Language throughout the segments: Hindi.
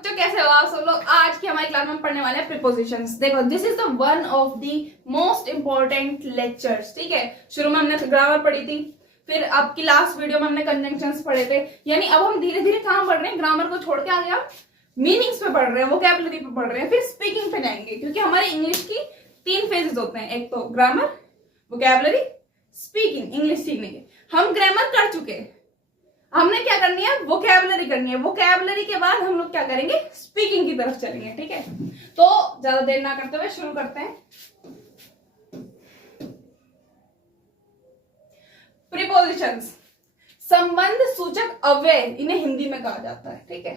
बच्चों, कैसे हो आप सब लोग। आज की हमारी क्लास में हम पढ़ने वाले हैं प्रीपोजिशंस। देखो, this is the one of the most important lectures. ठीक है, शुरू में हमने ग्रामर पढ़ी थी, फिर आपकी लास्ट वीडियो में हमने कंजंक्शंस पढ़े थे। यानी अब हम धीरे धीरे कहाँ पढ़ रहे हैं, ग्रामर को छोड़ के आगे हम मीनिंग्स पे पढ़ रहे हैं, वोकैबुलरी पे पढ़ रहे हैं, फिर स्पीकिंग पे जाएंगे। क्योंकि हमारे इंग्लिश की 3 फेजेस होते हैं, एक तो ग्रामर, वोकैबुलरी, स्पीकिंग। इंग्लिश सीखने के हम ग्रामर कर चुके हैं, हमने क्या करनी है, वोकैबुलरी करनी है। वोकैबुलरी के बाद हम लोग क्या करेंगे, स्पीकिंग की तरफ चलेंगे। ठीक है, तो ज्यादा देर ना करते हुए शुरू करते हैं। प्रीपोजिशंस, संबंध सूचक अव्यय, इन्हें हिंदी में कहा जाता है। ठीक है,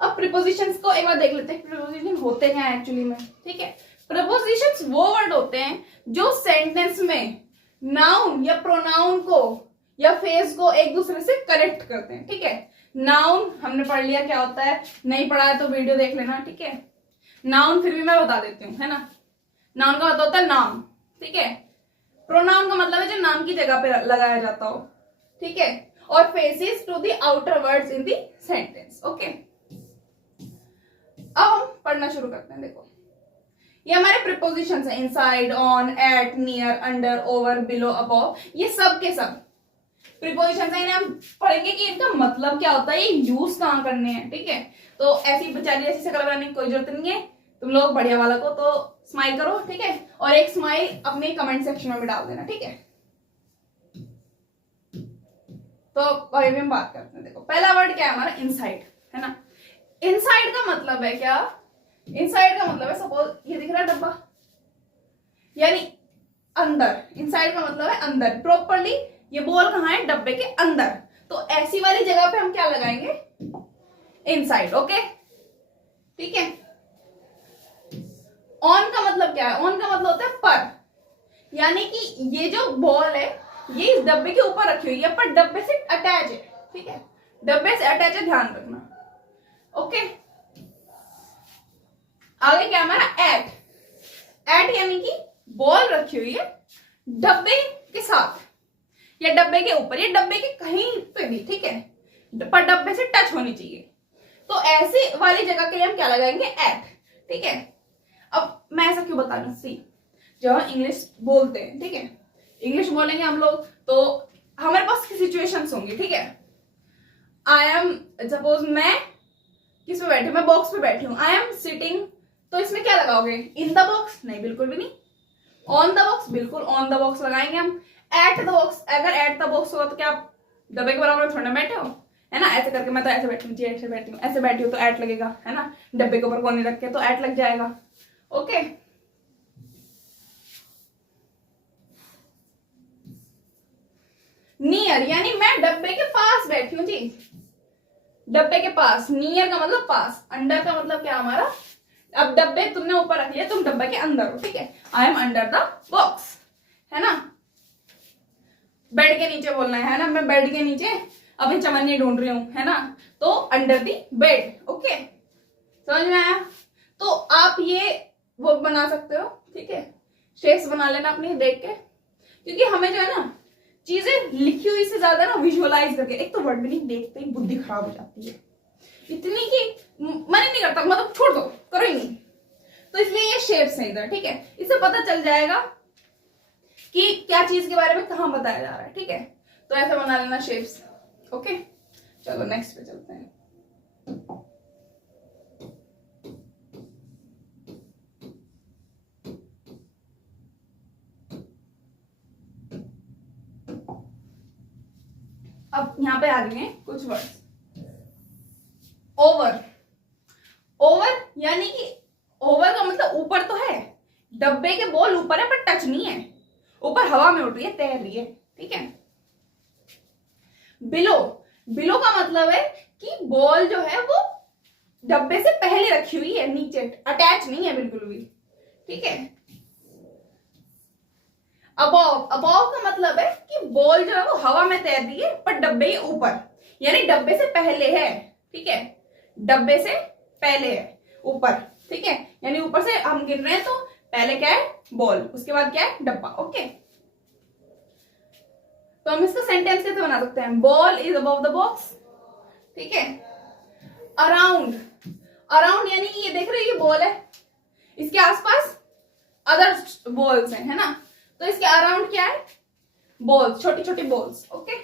अब प्रीपोजिशंस को एक बार देख लेते हैं, प्रीपोजिशन होते क्या है एक्चुअली में। ठीक है, प्रीपोजिशंस वो वर्ड होते हैं जो सेंटेंस में नाउन या प्रोनाउन को या फेज को एक दूसरे से कनेक्ट करते हैं। ठीक है, नाउन हमने पढ़ लिया क्या होता है, नहीं पढ़ा है तो वीडियो देख लेना। ठीक है, नाउन फिर भी मैं बता देती हूँ, है ना। नाउन का मतलब होता है नाम। ठीक है, प्रोनाउन का मतलब है जो नाम की जगह पे लगाया जाता हो। ठीक है, और faces to the outer words in the sentence. Okay, अब हम पढ़ना शुरू करते हैं। देखो, ये हमारे प्रीपोजिशंस हैं, inside, on, at, near, under, over, below, above. ये सब के सब प्रीपोजिशंस हैं। इन्हें हम पढ़ेंगे कि इनका मतलब क्या होता है, ये यूज कहाँ करने हैं। ठीक है, तो ऐसी बेचारी ऐसी शक्ल बनाने की कोई जरूरत नहीं है। तुम लोग बढ़िया वाला को तो स्माइल करो। ठीक है, और एक स्माइल अपने कमेंट सेक्शन में भी डाल देना। ठीक है, तो अभी भी हम बात करते हैं। देखो, पहला वर्ड क्या है हमारा, इनसाइड, है ना। इनसाइड का मतलब है क्या, इनसाइड का मतलब है, सपोज ये दिख रहा है डब्बा, यानी अंदर। इनसाइड का मतलब है अंदर। प्रॉपरली ये बॉल कहाँ है, डब्बे के अंदर। तो ऐसी वाली जगह पे हम क्या लगाएंगे, इनसाइड। ओके, ठीक है। ऑन का मतलब क्या है, ऑन का मतलब होता है पर, यानी कि ये जो बॉल है ये इस डब्बे के ऊपर रखी हुई है पर डब्बे से अटैच है। ठीक है, डब्बे से अटैच है, ध्यान रखना। ओके, आगे क्या हमारा, एट। एट यानी कि बॉल रखी हुई है डब्बे के साथ या डब्बे के ऊपर या डब्बे के कहीं पे भी। ठीक है, पर डब्बे से टच होनी चाहिए। तो ऐसी वाली जगह के लिए हम क्या लगाएंगे, एट। ठीक है, अब मैं ऐसा क्यों बता रही हूँ, सी, जब हम इंग्लिश बोलते हैं, ठीक है, इंग्लिश बोलेंगे हम लोग तो हमारे पास की सिचुएशंस होंगी। ठीक है, आई एम, सपोज मैं किस पे बैठी हूँ, मैं बॉक्स पे बैठी हूँ, आई एम सिटिंग। तो इसमें क्या लगाओगे, इन द बॉक्स, नहीं बिल्कुल भी नहीं। ऑन द बॉक्स, बिल्कुल ऑन द बॉक्स लगाएंगे हम। एट द बॉक्स, अगर एट द बॉक्स होगा तो क्या आप डब्बे के बराबर थोड़ा बैठे हो, है ना। ऐसे करके मैं तो ऐसे बैठी हूँ जी, ऐसे बैठी हूँ, ऐसे बैठी हूँ तो एट लगेगा, है ना। डब्बे के ऊपर कोने रख के तो एट लग जाएगा। ओके, नियर, यानी मैं डब्बे के पास बैठी हूँ जी, डब्बे के पास। नियर का मतलब पास। अंडर का मतलब क्या हमारा, अब डब्बे तुमने ऊपर रख लिया, तुम डब्बे के अंदर हो। ठीक है, I am under the box, है ना। बेड के नीचे बोलना है ना, मैं बेड के नीचे अपनी चवन्नी ढूंढ रही हूँ, है ना, तो अंडर दी बेड। ओके, समझ में आया। तो आप ये वो बना सकते हो। ठीक है, शेप्स बना लेना अपनी देख के, क्योंकि हमें जो है ना चीजें लिखी हुई से ज्यादा ना विजुअलाइज करके, एक तो वर्ड भी नहीं देखते ही बुद्धि खराब हो जाती है इतनी कि मन ही नहीं करता, मतलब छोड़ दो, करो ही नहीं। तो इसलिए ये शेप्स है इधर। ठीक है, इससे पता चल जाएगा कि क्या चीज के बारे में कहां बताया जा रहा है। ठीक है, तो ऐसे बना लेना शेप्स। ओके, चलो नेक्स्ट पे चलते हैं। अब यहां पे आ गए हैं कुछ वर्ड्स। ओवर, ओवर यानी कि ओवर का मतलब ऊपर तो है, डब्बे के बॉल ऊपर है पर टच नहीं है, ऊपर हवा में उड़ रही है, तैर रही है। ठीक है, बिलो, बिलो का मतलब है कि बॉल जो है वो डब्बे से पहले रखी हुई है, नीचे अटैच नहीं है बिल्कुल भी। ठीक है, अबव, अबव का मतलब है कि बॉल जो है वो हवा में तैर रही है पर डब्बे के ऊपर, यानी डब्बे से पहले है। ठीक है, डब्बे से पहले है ऊपर। ठीक है, यानी ऊपर से हम गिर रहे हैं तो पहले क्या है, बॉल, उसके बाद क्या है, डब्बा। ओके, तो हम इसका सेंटेंस कैसे बना सकते हैं, ball is above the box. ठीक है, अराउंड, अराउंड यानी कि ये देख रहे हो ये बॉल है, इसके आसपास अदर बॉल्स हैं, है ना, तो इसके अराउंड क्या है, बॉल्स, छोटी छोटी balls, okay.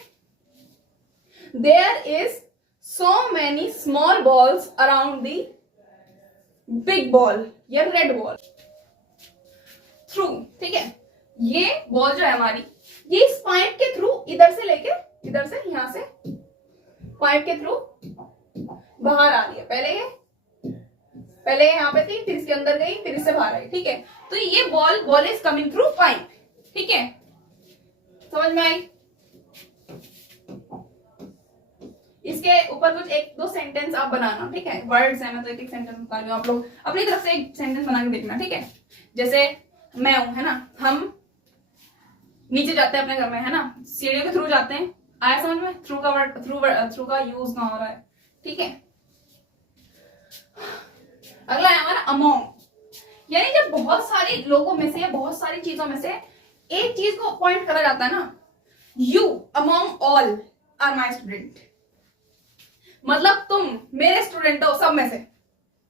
There is so many small balls around the big ball या रेड बॉल थ्रू, ठीक है। ये बॉल जो है हमारी, ये इस पाइप के थ्रू इधर से लेके इधर से, यहां से पाइप के थ्रू बाहर आ रही है। पहले यहाँ पे थी, फिर इसके अंदर गई, फिर इससे बाहर आई, ठीक है। तो ये ball is coming through pipe, ठीक है, समझ में आई। इसके ऊपर कुछ एक दो सेंटेंस आप बनाना, ठीक है, वर्ड्स है, मैं तो एक एक सेंटेंस बता रही हूँ, आप लोग अपनी तरफ से एक सेंटेंस बना के देखना, ठीक है। जैसे मैं हूं, है ना, हम नीचे जाते हैं अपने घर में, है ना, सीढ़ियों के थ्रू जाते हैं, आया समझ में, थ्रू का वर्ड, थ्रू का यूज ना हो रहा है, ठीक है। अगला है हमारा अमोंग, यानी जब बहुत सारे लोगों में से, बहुत सारी चीजों में से एक चीज को पॉइंट करा जाता है ना, you among all are my student, मतलब तुम मेरे स्टूडेंट हो सब में से,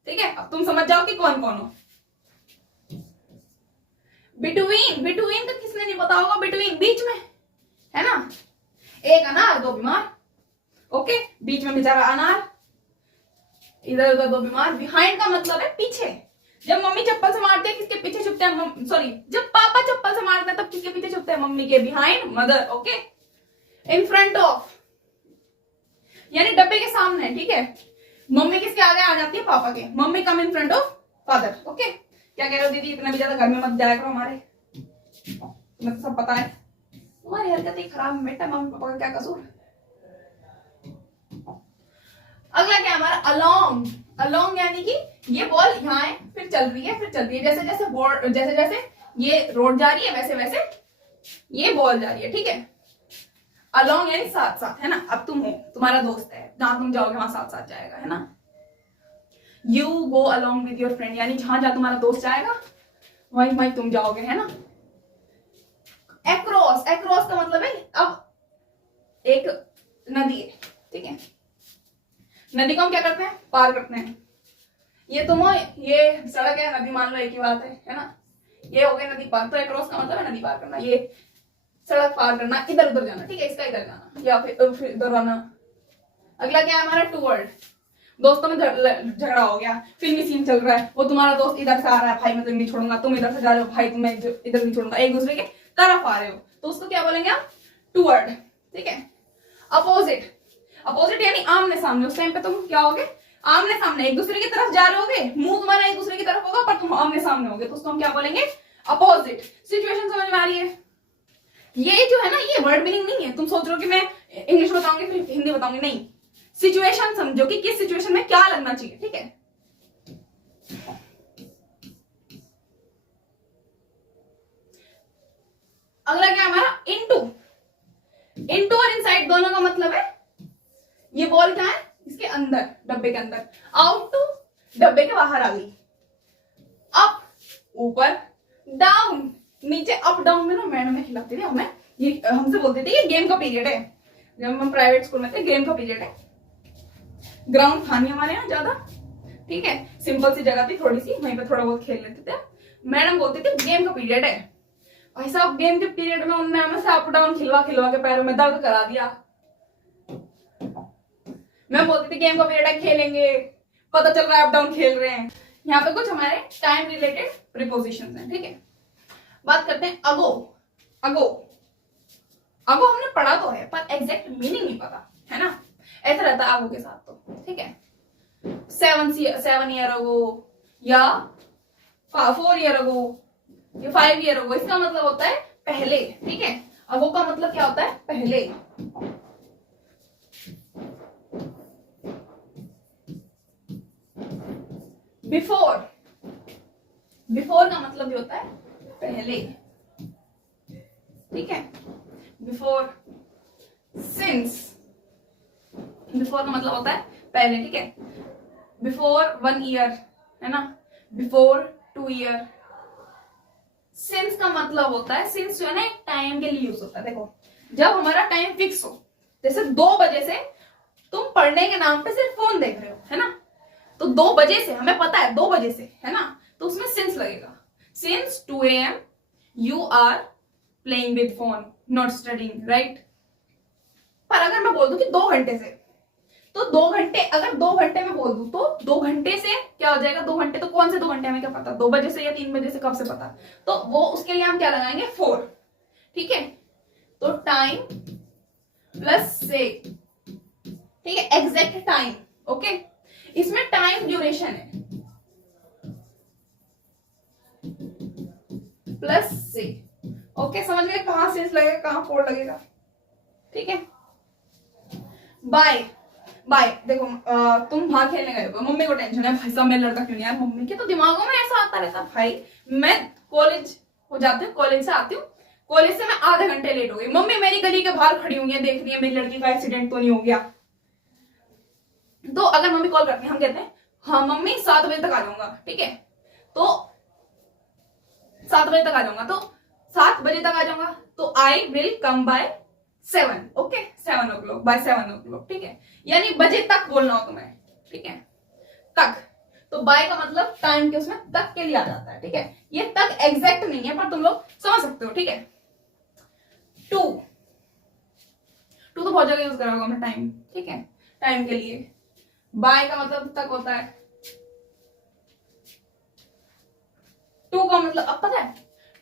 ठीक है। अब तुम समझ जाओ कि कौन कौन हो। बिटवीन, बिटवीन का किसने नहीं पता होगा, बिटवीन बीच में, है ना, एक अनार दो बीमार, ओके, बीच में बेचारा अनार, इधर उधर दो बीमार। बिहाइंड का मतलब है पीछे, जब मम्मी चप्पल से मारते हैं किसके पीछे छुपते हैं, सॉरी, जब पापा चप्पल से मारते हैं तब किसके पीछे छुपते हैं, मम्मी के, behind mother, okay. In front of यानी डब्बे के सामने, ठीक है, मम्मी किसके आगे आ जाती है, पापा के, mummy come in front of father, okay. क्या कह रहे हो दीदी, इतना भी ज्यादा घर में मत जाया करो हमारे, तुम्हें तो सब पता है, तुम्हारी हरकतें खराब है बेटा, मम्मी पापा का क्या कसूर। अगला क्या हमारा अलोंग, अलोंग यानी कि ये बॉल यहाँ है, फिर चल रही है, फिर चल रही है, जैसे जैसे बोर्ड, जैसे जैसे ये रोड जा रही है वैसे वैसे ये बॉल जा रही है, ठीक है। अलोंग यानी साथ साथ, है ना, अब तुम हो, तुम्हारा दोस्त है, जहां तुम जाओगे वहां साथ साथ जाएगा, है ना। You go along with your friend, यानी जहां जहां तुम्हारा दोस्त जाएगा वहीं वहीं तुम जाओगे, है ना। एक्रॉस, एक्रॉस का मतलब है अब एक नदी है, ठीक है, नदी को हम क्या करते हैं, पार करते हैं। ये तुम हो, ये सड़क है, नदी मान लो एक ही बात है ना, ये हो गई नदी पार, तो एक्रॉस का मतलब है नदी पार करना, ये सड़क पार करना, इधर उधर जाना, ठीक है, इसका इधर जाना या फिर इधर आना। अगला क्या है हमारा टूवर्ड, दोस्तों में झगड़ा हो गया, फिल्मी सीन चल रहा है, वो तुम्हारा दोस्त इधर से आ रहा है, भाई मैं तुम्हें नहीं छोड़ूंगा, तुम इधर से जा रहे हो, भाई तुम्हें इधर नहीं छोड़ूंगा, एक दूसरे के तरफ आ रहे हो, तो उसको क्या बोलेंगे आप, टूवर्ड, ठीक है। अपोजिट, अपोजिट यानी आमने सामने, उस टाइम पे तुम क्या होगे, आमने सामने, एक दूसरे की तरफ जा रहे होगे, मुंह तुम्हारा एक दूसरे की तरफ होगा पर तुम आमने सामने होगे, तो उसको हम क्या बोलेंगे, अपोजिट। सिचुएशन समझ में आ रही है। ये जो है ना, ये वर्ड मीनिंग नहीं है, तुम सोच रहे हो कि मैं इंग्लिश बताऊंगी फिर हिंदी बताऊंगी, नहीं, सिचुएशन समझो कि किस सिचुएशन में क्या लगना चाहिए, ठीक है। अगला क्या हमारा इनटू, इनटू और इनसाइड दोनों का मतलब है, ये बॉल क्या है, इसके अंदर, डब्बे के अंदर, आउट टू डब्बे के बाहर आ गई, अप ऊपर, डाउन नीचे। अप डाउन में ना मैडम में खिलाती थी हमें, ये हमसे बोलती थी ये गेम का पीरियड है, जब हम प्राइवेट स्कूल में थे, गेम का पीरियड है, ग्राउंड था नहीं हमारे यहाँ ज्यादा, ठीक है, सिंपल सी जगह थी थोड़ी सी, वहीं पे थोड़ा बहुत खेल लेते थे, मैडम बोलती थी गेम का पीरियड है। भाई साहब गेम के पीरियड में उन्होंने हमें अप डाउन खिलवा खिलवा के पैरों में दर्द करा दिया। मैं बोलती थी गेम का पीरियड है, खेलेंगे, पता चल रहा है अप डाउन खेल रहे हैं। यहाँ पे कुछ हमारे टाइम रिलेटेड प्रीपोजिशंस हैं, ठीक है। बात करते हैं अगो, अगो, अगो हमने पढ़ा तो है पर एग्जैक्ट मीनिंग नहीं पता, है ना, ऐसा रहता है अगो के साथ, तो ठीक है, 7 ईयर अगो या 4 ईयर अगो या 5 ईयर अगो, इसका मतलब होता है पहले, ठीक है। अगो का मतलब क्या होता है, पहले। बिफोर, बिफोर का मतलब भी होता है पहले, ठीक है। बिफोर, सिंस, बिफोर का मतलब होता है पहले, ठीक है। बिफोर 1 ईयर, है ना, बिफोर 2 ईयर। सिंस का मतलब होता है, सिंस जो है ना टाइम के लिए यूज होता है। देखो जब हमारा टाइम फिक्स हो, जैसे 2 बजे से तुम पढ़ने के नाम पे सिर्फ फोन देख रहे हो, है ना। तो 2 बजे से, हमें पता है 2 बजे से, है ना, तो उसमें सिंस लगेगा। Since 2 AM you are playing with phone, not studying, right. पर अगर मैं बोल दूं कि 2 घंटे से, तो 2 घंटे, अगर 2 घंटे में बोल दूं तो 2 घंटे से क्या हो जाएगा, 2 घंटे तो कौन से 2 घंटे, हमें क्या पता 2 बजे से या 3 बजे से, कब से पता। तो वो उसके लिए हम क्या लगाएंगे, 4, ठीक है। तो टाइम प्लस से, ठीक है, एग्जैक्ट टाइम, ओके। इसमें टाइम ड्यूरेशन है प्लस से, ओके, समझ गए कहां से लगेगा, कहां 4 लगेगा, ठीक है। बाय बाय, देखो तुम बाहर खेलने गए हो, मम्मी को टेंशन है, भाई साहब मेरा लड़का क्यों नहीं आया, मम्मी के तो दिमागों में ऐसा आता रहता भाई। मैं कॉलेज हो जाती हूँ, कॉलेज से आती हूँ, कॉलेज से मैं आधे घंटे लेट हो गई, मम्मी मेरी गली के बाहर खड़ी हुई है, देख रही है मेरी लड़की का एक्सीडेंट तो नहीं हो गया। तो अगर मम्मी कॉल करती है, हम कहते हैं हाँ मम्मी 7 बजे तक आ जाऊंगा, ठीक है। तो 7 बजे तक आ जाऊंगा, तो 7 बजे तक आ जाऊंगा, तो I will come by 7, okay, 7 o'clock, by 7 o'clock, ठीक है। यानी बजे तक बोलना हो तुम्हें, ठीक है, तक। तो बाय का मतलब टाइम के उसमें तक के लिए आ जाता है, ठीक है। ये तक एग्जैक्ट नहीं है, पर तुम लोग समझ सकते हो, ठीक है। टू तो बहुत जगह यूज करा होगा मैं, टाइम, ठीक है, टाइम के लिए। बाय का मतलब तक होता है। टू का मतलब, अब पता है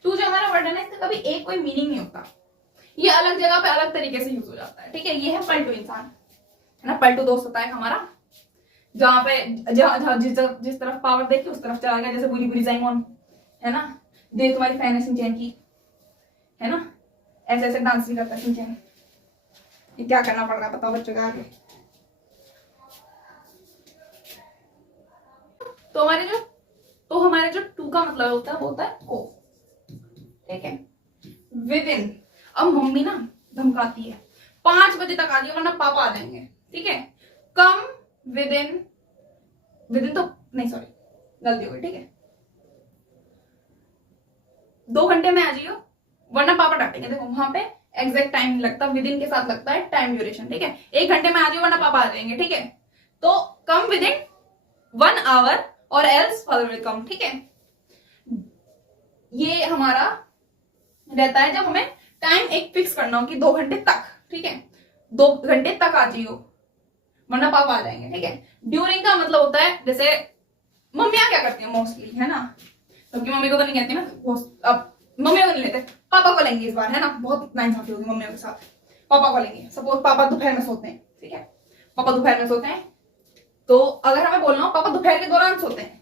टू जो हमारा वर्ड है ना, इसका कभी एक कोई मीनिंग नहीं होता, ये अलग जगह पे अलग तरीके से यूज हो जाता है, ठीक है। ये है पलटू इंसान, है ना, पलटू दोस्त होता है हमारा, जहां पे जहां जिस तरफ पावर देखी उस तरफ चला गया, जैसे बुरी बुरी जाइमोन, है ना, दे तुम्हारी फैन है सिंचैन की, है ना, ऐसे ऐसे डांस भी करता है सिंचैन। ये क्या करना पड़ रहा है बताओ बच्चों के आगे। तो हमारे जो टू का मतलब होता है वो होता है को, ठीक है, विद इन। अब मम्मी ना धमकाती है 5 बजे तक आ जाइए वरना पापा आ जाएंगे, ठीक है। कम विद इन तो नहीं, सॉरी गलती हो गई, ठीक है। 2 घंटे में आ जाइयो वरना पापा डांटेंगे, देखो वहां पे एग्जैक्ट टाइम नहीं लगता, विद इन के साथ लगता है टाइम ड्यूरेशन, ठीक है। 1 घंटे में आ जाइयो वरना पापा आ जाएंगे, ठीक है। तो कम विद इन 1 hour और एल्स फादर विल कम, ठीक है। ये हमारा रहता है जब हमें टाइम एक फिक्स करना हो कि 2 घंटे तक, ठीक है, 2 घंटे तक आ जाइयो वरना पापा आ जाएंगे, ठीक है। ड्यूरिंग का मतलब होता है, जैसे मम्मियां क्या करती है मोस्टली, है ना, क्योंकि मम्मी को तो नहीं कहती ना, अब मम्मी को नहीं लेते, पापा को लेंगे इस बार, है ना, बहुत नाइंसाफी होगी मम्मियों के साथ, पापा को लेंगे। सपोज पापा दोपहर में सोते हैं, ठीक है, पापा दोपहर में सोते हैं, तो अगर हमें बोलना हो पापा दोपहर के दौरान सोते हैं,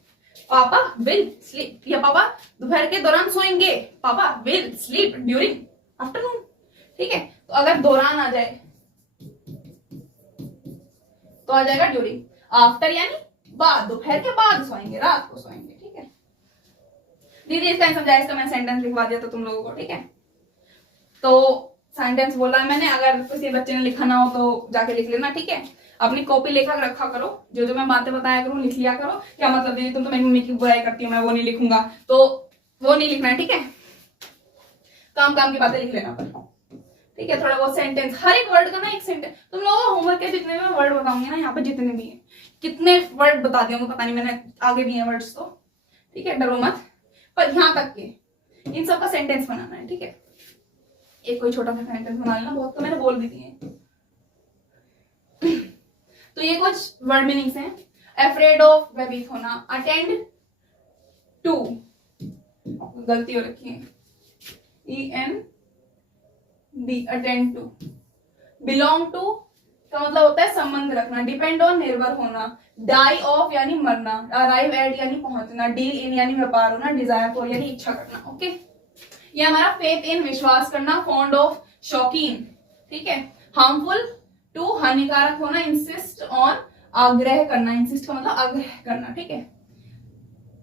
पापा विल स्लीप, या पापा दोपहर के दौरान सोएंगे, पापा विल स्लीप ड्यूरिंग आफ्टरनून, ठीक है। तो अगर दौरान आ जाए तो आ जाएगा ड्यूरिंग, आफ्टर यानी बाद, दोपहर के बाद सोएंगे, रात को सोएंगे, ठीक है। दीदी इसका समझाया, इसका मैंने सेंटेंस लिखवा दिया था तुम लोगों को, ठीक है। तो सेंटेंस बोला है मैंने, अगर किसी बच्चे ने लिखा ना हो तो जाके लिख लेना, ठीक है। अपनी कॉपी लेखा रखा करो, जो जो मैं बातें बताया करूं लिख लिया करो। क्या मतलब दीदी तुम तो मेरी मम्मी की बुराई करती हो, मैं वो नहीं लिखूंगा, तो वो नहीं लिखना है, ठीक है। काम काम की बातें लिख लेना पर, ठीक है। थोड़ा बहुत सेंटेंस, हर एक वर्ड का ना एक सेंटेंस, तुम लोगों को होमवर्क के जितने भी वर्ड बताऊंगी ना यहाँ पे, जितने भी हैं, कितने वर्ड बता दिए पता नहीं, मैंने आगे भी है वर्ड्स तो, ठीक है, डरो मत। पर यहाँ तक के इन सब का सेंटेंस बनाना है, ठीक है। एक कोई छोटा सा सेंटेंस बना लेना, बहुत तो मैंने बोल भी दिए। तो ये कुछ वर्ड मीनिंग्स हैं। अफ्रेड ऑफ, भयभीत होना। अटेंड टू, गलती हो रखी है, END, attend to. Belong to का मतलब होता है संबंध रखना। डिपेंड ऑन, निर्भर होना। डाई ऑफ यानी मरना। अराइव एट यानी पहुंचना। डील इन यानी व्यापार होना। डिजायर फॉर यानी इच्छा करना, ओके। ये हमारा फेथ इन, विश्वास करना। फॉन्ड ऑफ, शौकीन, ठीक है। हार्मफुल टू, हानिकारक होना। इंसिस्ट ऑन, आग्रह करना। इंसिस्ट का मतलब आग्रह करना, ठीक है।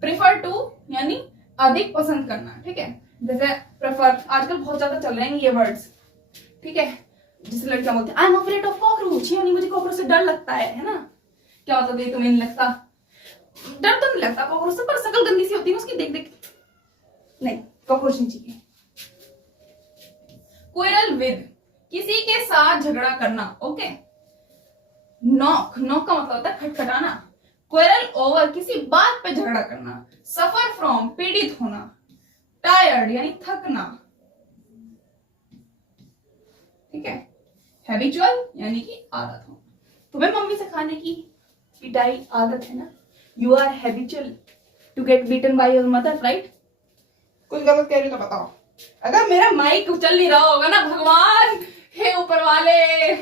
प्रिफर टू यानी अधिक पसंद करना, ठीक है। जैसे प्रेफर आजकल बहुत ज्यादा चल रहे हैं ये वर्ड्स, ठीक है। जिसे लड़कियां बोलती हैं I am afraid of cockroach, यानी मुझे कॉकरोच से डर लगता है ना। क्या मतलब ये तुम्हें नहीं लगता? डर तो नहीं लगता कॉकरोच से, पर शक्ल गंदी सी होती है उसकी, देख देख नहीं, कॉकरोच नहीं चाहिए। क्वेरल विद, किसी के साथ झगड़ा करना, ओके। नॉक, नॉक का मतलब होता है खटखटाना। क्वेरल ओवर, किसी बात पे झगड़ा करना। सफर फ्रॉम, पीड़ित होना। टायर्ड यानी थकना, ठीक है। हैबिचुअल यानी कि आदत हो। तुम्हें मम्मी से खाने की पिटाई आदत है ना, you are habitual to get beaten by your mother, right. कुछ गलत कह रही तो बताओ। अगर मेरा माइक चल नहीं रहा होगा ना, भगवान हे ऊपर वाले,